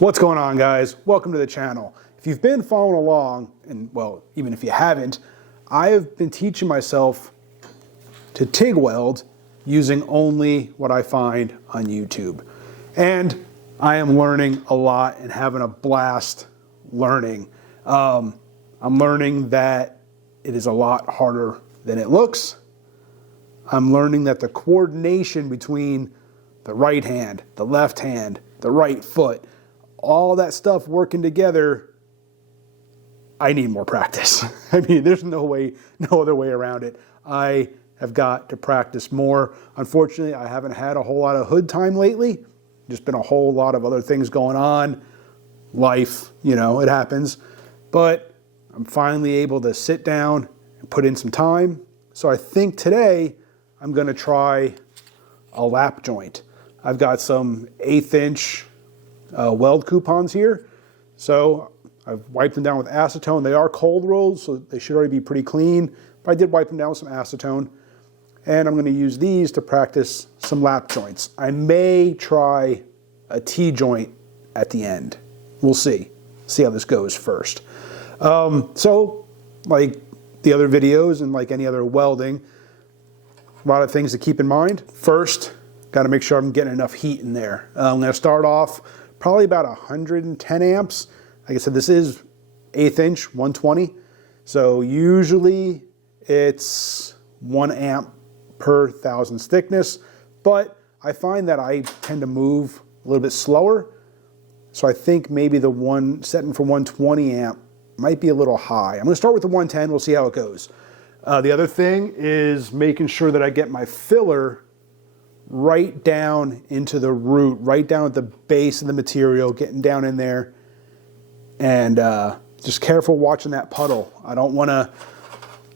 What's going on, guys? Welcome to the channel. If you've been following along, and well, even if you haven't, I have been teaching myself to TIG weld using only what I find on YouTube. And I am learning a lot and having a blast learning. I'm learning that it is a lot harder than it looks. I'm learning that the coordination between the right hand, the left hand, the right foot, all that stuff working together, I need more practice. I mean, there's no other way around it. I have got to practice more. Unfortunately, I haven't had a whole lot of hood time lately. Just been a whole lot of other things going on. Life, you know, it happens. But I'm finally able to sit down and put in some time. So I think today I'm going to try a lap joint. I've got some 1/8 inch weld coupons here. So I've wiped them down with acetone. They are cold rolled, so they should already be pretty clean. But I did wipe them down with some acetone. And I'm going to use these to practice some lap joints. I may try a T-joint at the end. We'll see. See how this goes first. So like the other videos and like any other welding, a lot of things to keep in mind. First, got to make sure I'm getting enough heat in there. I'm going to start off probably about 110 amps. Like I said, this is 1/8 inch, 120. So usually it's 1 amp per 1,000 thickness, but I find that I tend to move a little bit slower. So I think maybe the one setting for 120 amp might be a little high. I'm going to start with the 110. We'll see how it goes. The other thing is making sure that I get my filler right down into the root, right down at the base of the material, getting down in there, and just careful watching that puddle. I don't want to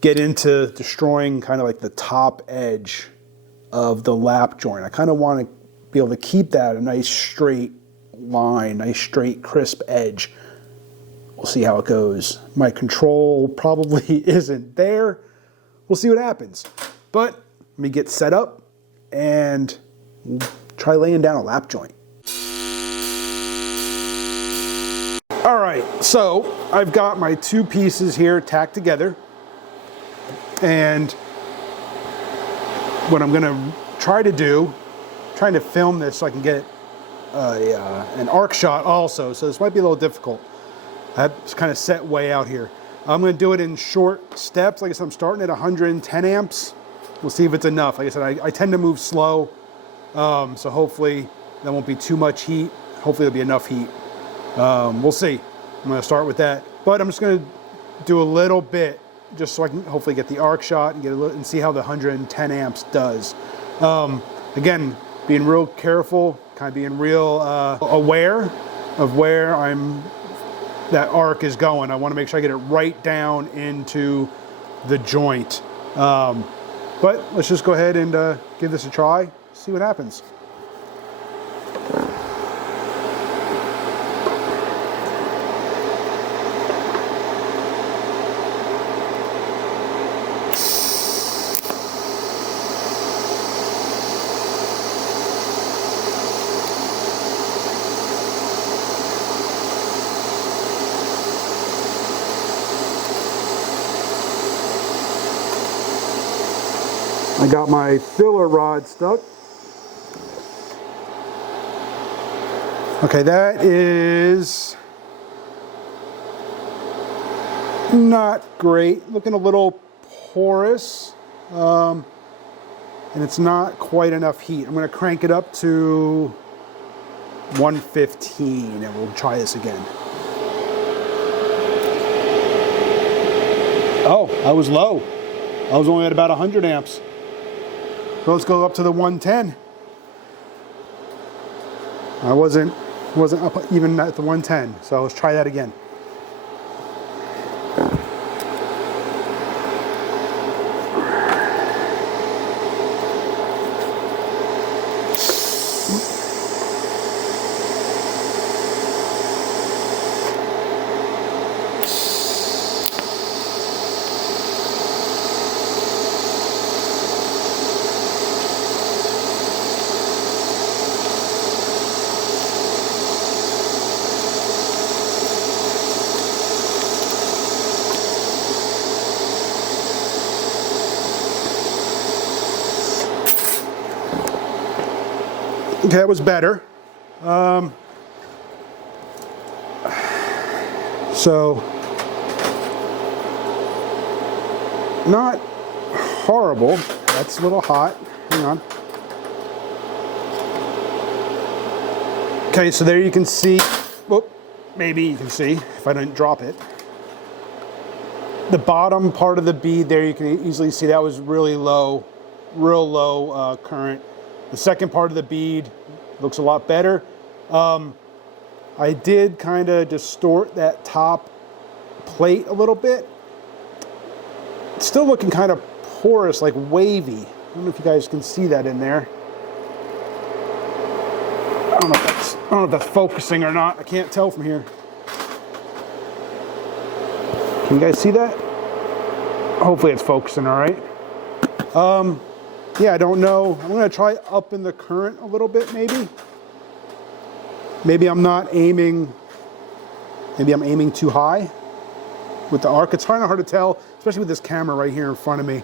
get into destroying kind of like the top edge of the lap joint. I kind of want to be able to keep that a nice straight line, nice straight crisp edge. We'll see how it goes. My control probably isn't there. We'll see what happens. But let me get set up and try laying down a lap joint. All right, so I've got my two pieces here tacked together. And what I'm gonna try to do, trying to film this so I can get an arc shot also, so this might be a little difficult. It's kind of set way out here. I'm gonna do it in short steps. Like I said, I'm starting at 110 amps. We'll see if it's enough. Like I said, I tend to move slow, so hopefully there won't be too much heat. Hopefully there'll be enough heat. We'll see. I'm gonna start with that, but I'm just gonna do a little bit just so I can hopefully get the arc shot and get a little, and see how the 110 amps does. Again, being real careful, kind of being real aware of where that arc is going. I want to make sure I get it right down into the joint. But let's just go ahead and give this a try, see what happens. I got my filler rod stuck. Okay, that is not great. Looking a little porous, and it's not quite enough heat. I'm going to crank it up to 115 and we'll try this again. Oh, I was low. I was only at about 100 amps. So let's go up to the 110. I wasn't up even at the 110, so let's try that again. Okay, that was better. So, not horrible. That's a little hot. Hang on. Okay, so there you can see, whoop, maybe you can see if I didn't drop it. The bottom part of the bead there, you can easily see that was really low, real low current. The second part of the bead looks a lot better. I did kind of distort that top plate a little bit. It's still looking kind of porous, like wavy. I don't know if you guys can see that in there. I don't know if that's focusing or not. I can't tell from here. Can you guys see that? Hopefully it's focusing all right. Yeah, I don't know. I'm gonna try upping the current a little bit maybe. Maybe I'm not aiming, maybe I'm aiming too high with the arc. It's kind of hard to tell, especially with this camera right here in front of me.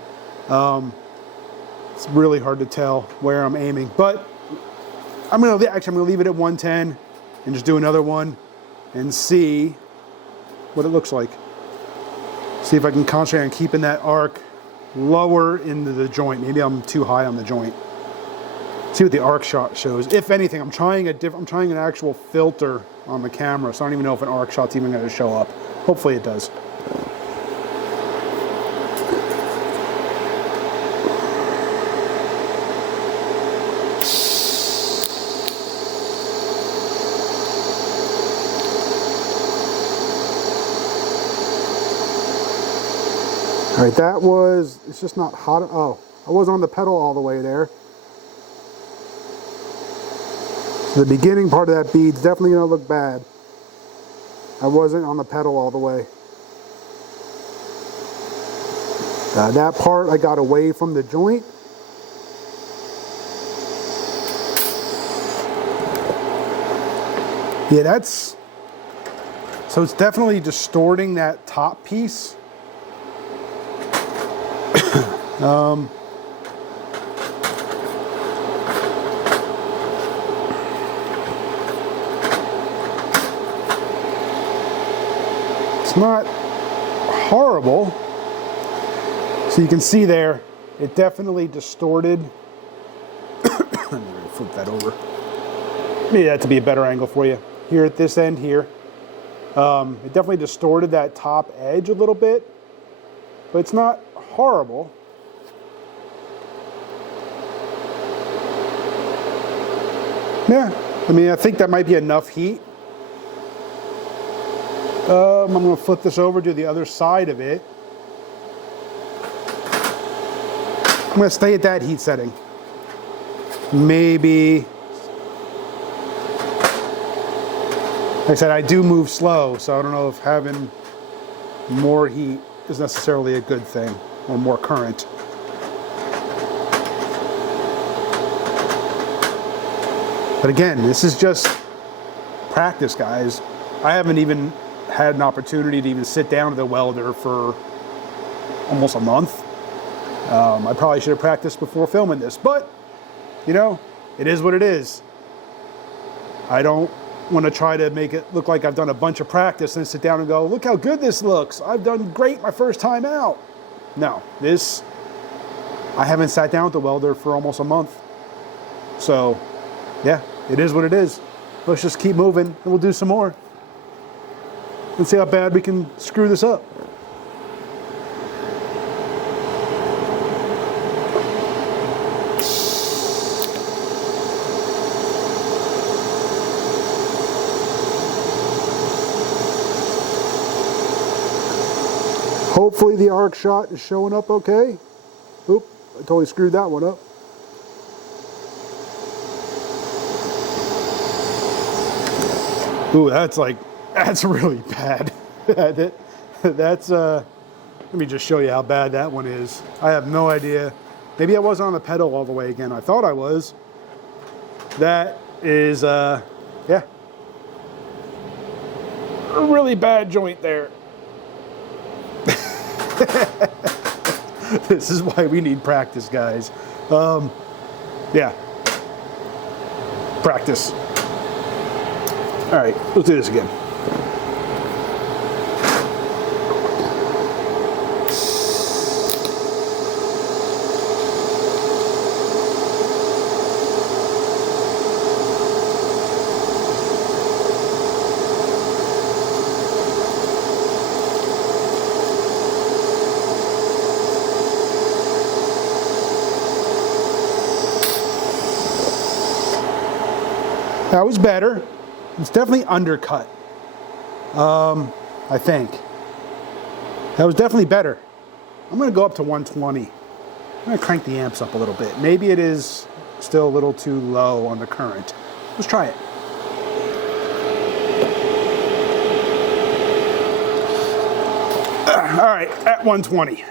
It's really hard to tell where I'm aiming, but I'm gonna leave it at 110 and just do another one and see what it looks like. See if I can concentrate on keeping that arc lower into the joint. Maybe I'm too high on the joint. See what the arc shot shows. If anything, I'm trying an actual filter on the camera, so I don't even know if an arc shot's even gonna show up. Hopefully it does. All right, it's just not hot. Oh, I was on the pedal all the way there. So the beginning part of that bead's definitely gonna look bad. I wasn't on the pedal all the way. That part I got away from the joint. Yeah, so it's definitely distorting that top piece. It's not horrible. So you can see there, it definitely distorted. Let me flip that over. Maybe that to be a better angle for you. Here at this end here. It definitely distorted that top edge a little bit, but it's not horrible. Yeah, I mean, I think that might be enough heat. I'm going to flip this over to the other side of it. I'm going to stay at that heat setting. Maybe, like I said, I do move slow, so I don't know if having more heat is necessarily a good thing, or more current. But again, this is just practice, guys. I haven't even had an opportunity to even sit down to the welder for almost a month. I probably should have practiced before filming this, but you know, it is what it is. I don't want to try to make it look like I've done a bunch of practice and sit down and go, look how good this looks. I've done great my first time out. No, I haven't sat down with the welder for almost a month. So yeah, it is what it is. Let's just keep moving and we'll do some more. Let's see how bad we can screw this up. Hopefully the arc shot is showing up okay. Oop, I totally screwed that one up. Ooh, that's really bad. Let me just show you how bad that one is. I have no idea. Maybe I wasn't on the pedal all the way again. I thought I was. That is, yeah. A really bad joint there. This is why we need practice, guys. Yeah. practice. All right, let's do this again. That was better. It's definitely undercut. I think. That was definitely better. I'm gonna go up to 120. I'm gonna crank the amps up a little bit. Maybe it is still a little too low on the current. Let's try it. All right, at 120.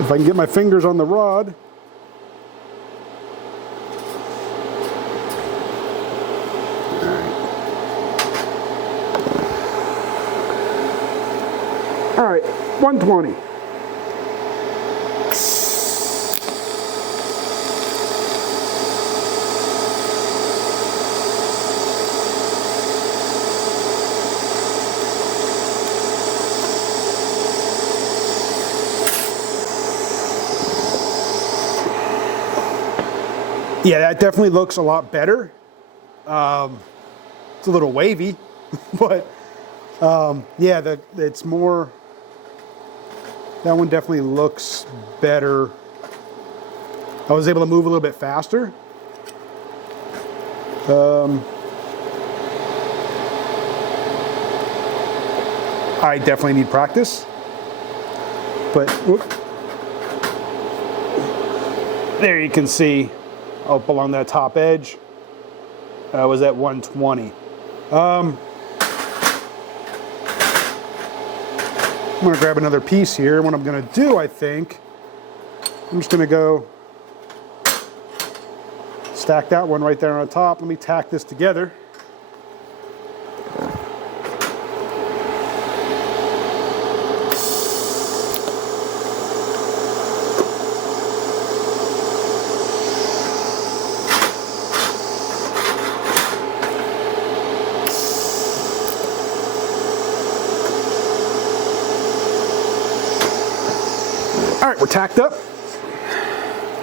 If I can get my fingers on the rod. All right, 120. Yeah, that definitely looks a lot better. It's a little wavy, but yeah, it's more, that one definitely looks better. I was able to move a little bit faster. I definitely need practice, but whoop, there you can see up along that top edge, I was at 120. I'm gonna grab another piece here. What I'm gonna do, I think, I'm just gonna go stack that one right there on top. Let me tack this together. All right, we're tacked up.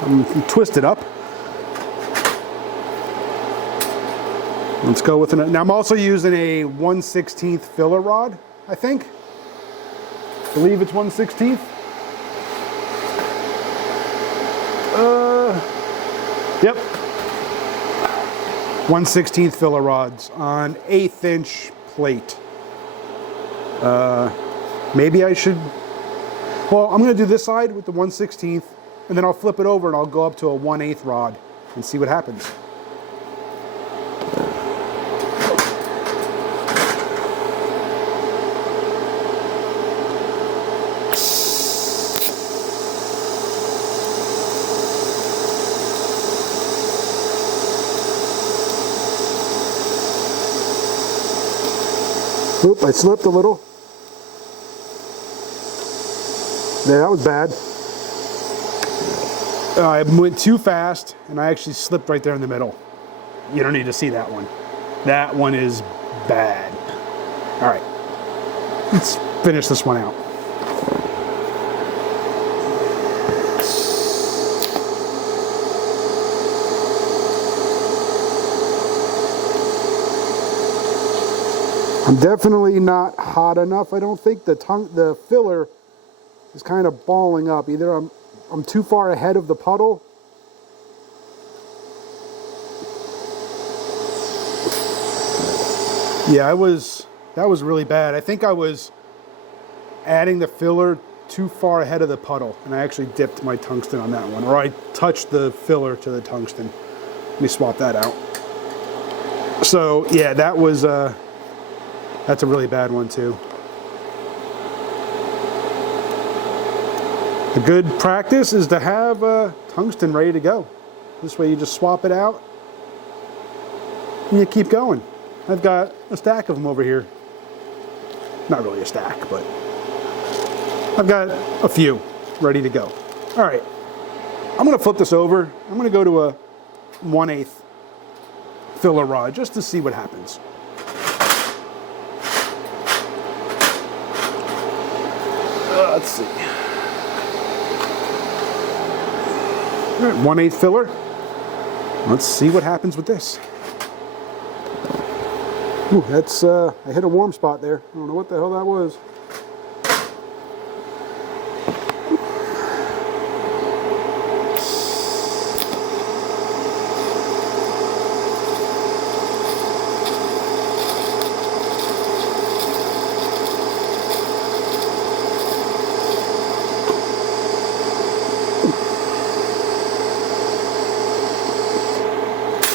I'm twisted up. Let's go with an, now I'm also using a 1/16 filler rod, I think. I believe it's 1/16. Yep. 1/16 filler rods on 1/8 inch plate. Maybe I should, well, I'm gonna do this side with the 1/16, and then I'll flip it over and I'll go up to a 1/8 rod and see what happens. Oop, I slipped a little. Yeah, that was bad. I went too fast and I actually slipped right there in the middle. You don't need to see that one. That one is bad. All right, let's finish this one out. I'm definitely not hot enough. I don't think the filler is kind of balling up. Either I'm too far ahead of the puddle. Yeah, that was really bad. I think I was adding the filler too far ahead of the puddle, and I actually dipped my tungsten on that one, or I touched the filler to the tungsten. Let me swap that out. So yeah, that was that's a really bad one too. The good practice is to have tungsten ready to go. This way you just swap it out and you keep going. I've got a stack of them over here. Not really a stack, but I've got a few ready to go. All right, I'm going to flip this over. I'm going to go to a 1/8 filler rod just to see what happens. Let's see. All right, 1/8 filler. Let's see what happens with this. Ooh, that's, I hit a warm spot there. I don't know what the hell that was.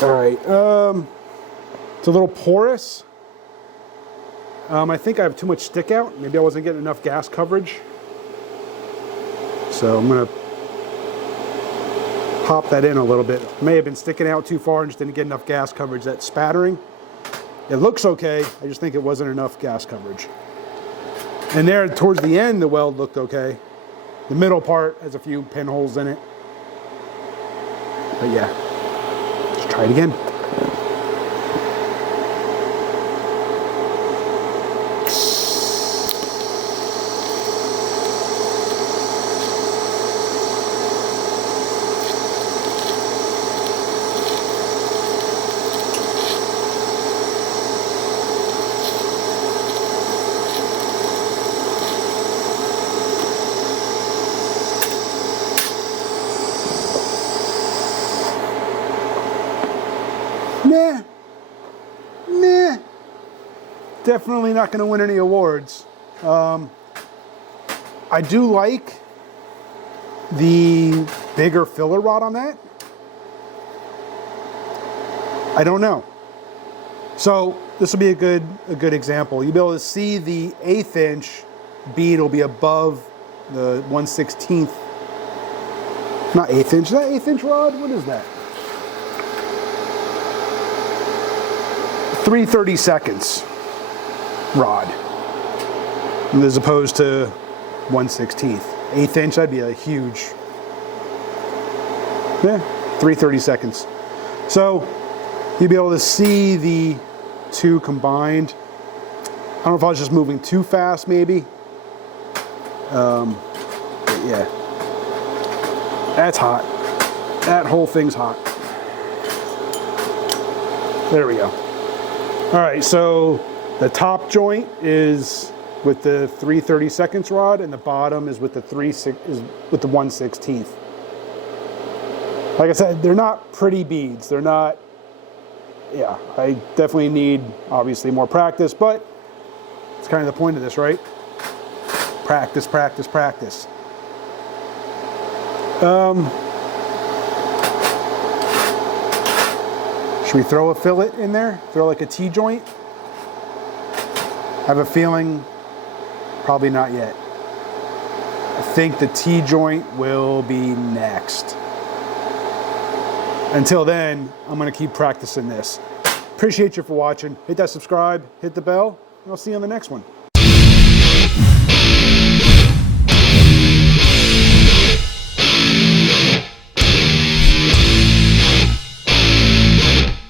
All right, it's a little porous. I think I have too much stick out. Maybe I wasn't getting enough gas coverage. So I'm gonna pop that in a little bit. May have been sticking out too far and just didn't get enough gas coverage. That spattering, it looks okay. I just think it wasn't enough gas coverage. And there towards the end, the weld looked okay. The middle part has a few pinholes in it. But yeah. Try it again. Nah. Definitely not going to win any awards. I do like the bigger filler rod on that. I don't know. So this will be a good example. You'll be able to see the 1/8 inch bead will be above the 1/16. Not 1/8 inch. Is that 1/8 inch rod? What is that? 3/32 rod, as opposed to 1/16. 1/8 inch, that'd be a huge, 3/32. So you'll be able to see the two combined. I don't know if I was just moving too fast, maybe. But yeah, that's hot. That whole thing's hot. There we go. All right, so the top joint is with the 3/32 rod, and the bottom is with the 1/16. Like I said, they're not pretty beads. They're not. Yeah, I definitely need obviously more practice, but it's kind of the point of this, right? Practice, practice, practice. Should we throw a fillet in there? Throw like a T-joint? I have a feeling probably not yet. I think the T-joint will be next. Until then, I'm gonna keep practicing this. Appreciate you for watching. Hit that subscribe, hit the bell, and I'll see you on the next one.